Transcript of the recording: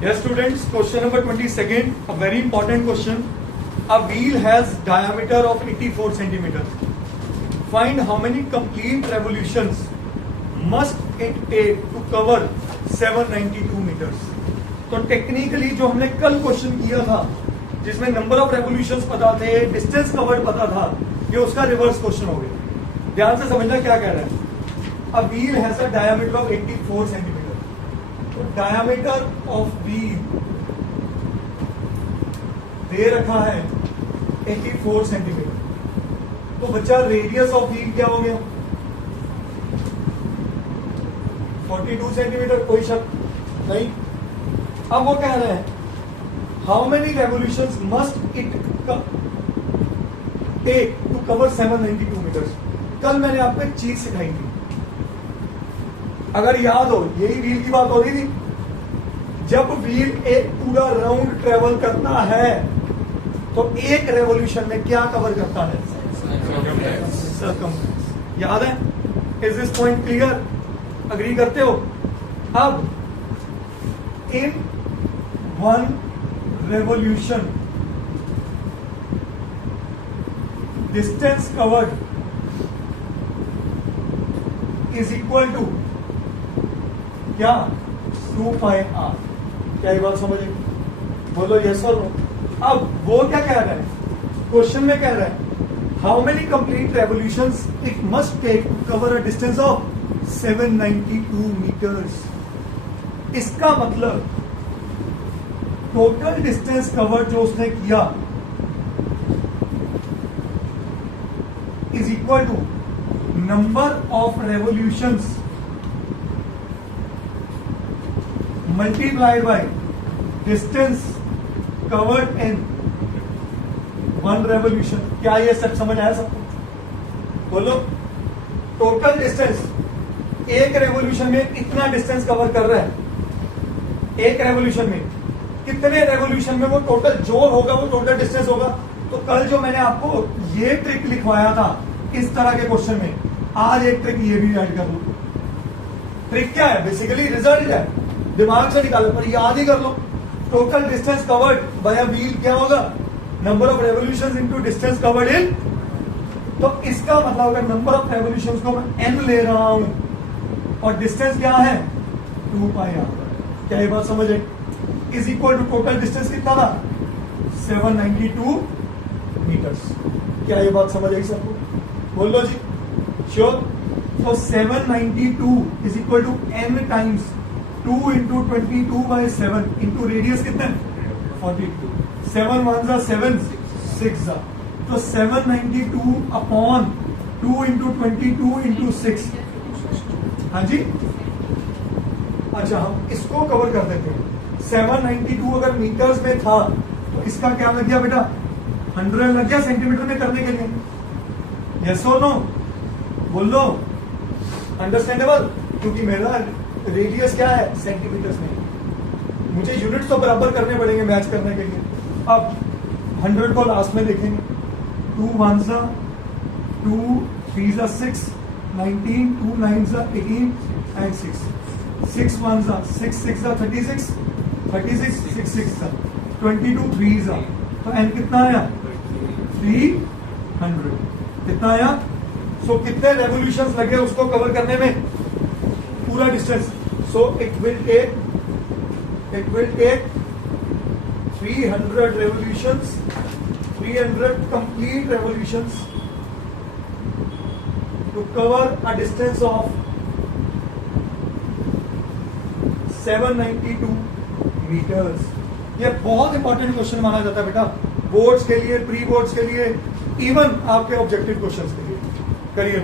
Yes, students, question number 22nd, a very important question. A wheel has diameter of 84 centimeters. Find how many complete revolutions must it take to cover 792 meters. तो technically जो हमने कल question किया था, जिसमें number of revolutions पता थे, distance covered पता था, ये उसका रिवर्स क्वेश्चन हो गया. ध्यान से समझना क्या कह रहा है. A wheel has a diameter of 84 centimeter. तो डायमीटर ऑफ व्हील दे रखा है 84 सेंटीमीटर. तो बच्चा रेडियस ऑफ व्हील क्या हो गया? 42 सेंटीमीटर. कोई शक नहीं. अब वो कह रहे हैं how many revolutions must it take to cover 792 meters. कल मैंने आपको एक चीज सिखाई थी, अगर याद हो, यही व्हील की बात हो रही थी. जब व्हील एक पूरा राउंड ट्रेवल करता है तो एक रेवोल्यूशन में क्या कवर करता है? सर्कमफ्रेंस. याद है? Is this point clear? Agree करते हो? अब in one revolution distance covered is equal to क्या? 2 पाई आर. क्या ये बात समझे? बोलो यस और नो. अब वो क्या कह रहा है? क्वेश्चन में कह रहा है how many complete revolutions it must take to cover a distance of 792 meters. इसका मतलब टोटल डिस्टेंस कवर जो उसने किया is equal to number of revolutions multiplied by distance covered in one revolution. क्या ये सब समझ आया सबको? बोलो. टोटल डिस्टेंस एक रेवोल्यूशन में इतना डिस्टेंस कवर कर रहा है. एक रेवोल्यूशन में कितने रेवोल्यूशन में वो टोटल जो होगा वो टोटल डिस्टेंस होगा. तो कल जो मैंने आपको ये ट्रिक लिखवाया था इस तरह के क्वेश्चन में, आज एक ट्रिक ये भी ऐड कर लो. ट्रिक क्या है? बेसिकली रिजल्ट है, दिमाग से निकालो पर याद ही कर लो. Total distance covered by a wheel क्या होगा? Number of revolutions into distance covered in. तो इसका मतलब अगर नंबर ऑफ रेवोल्यूशंस को मैं n ले रहा हूं और डिस्टेंस क्या है? 2 पाई आर. क्या ये बात समझ आई? Is equal to total distance कितना था? 792 मीटर्स. क्या ये बात समझ आई सबको? बोल लो जी. श्योर? तो 792 is equal to n times 2 into 22 by 7 into radius कितना है? 42. 7 1 जा 7 6 जा. तो 792 अपॉन 2 इंटू 22 इंटू 6. हाँ जी. अच्छा, हम इसको कवर कर देते हैं. 792 अगर मीटर्स में था तो इसका क्या लग गया बेटा? 100 लग गया सेंटीमीटर में करने के लिए. यस और नो? बोल लो. अंडरस्टैंडेबल? क्योंकि मेरा रेडियस क्या है? सेंटीमीटर्स में. मुझे यूनिट्स तो बराबर करने पड़ेंगे मैच करने के लिए. अब 100 को लास्ट में देखेंगे. 2 1 जा 2 3 जा 6 19 2 9 जा 18 एंड 6 6 1 जा 6 6 जा 36 36 6 6 जा 22 3 जा. तो एन कितना आया? 300. कितना आया? सो कितने रेवोल्यूशंस लगे उसको कवर करने में? पूरा distance. So it will take 300 revolutions, 300 complete revolutions to cover a distance of 792 meters. ये बहुत इंपॉर्टेंट क्वेश्चन माना जाता है बेटा, बोर्ड्स के लिए, प्री बोर्ड्स के लिए, इवन आपके ऑब्जेक्टिव क्वेश्चंस के लिए. करिए.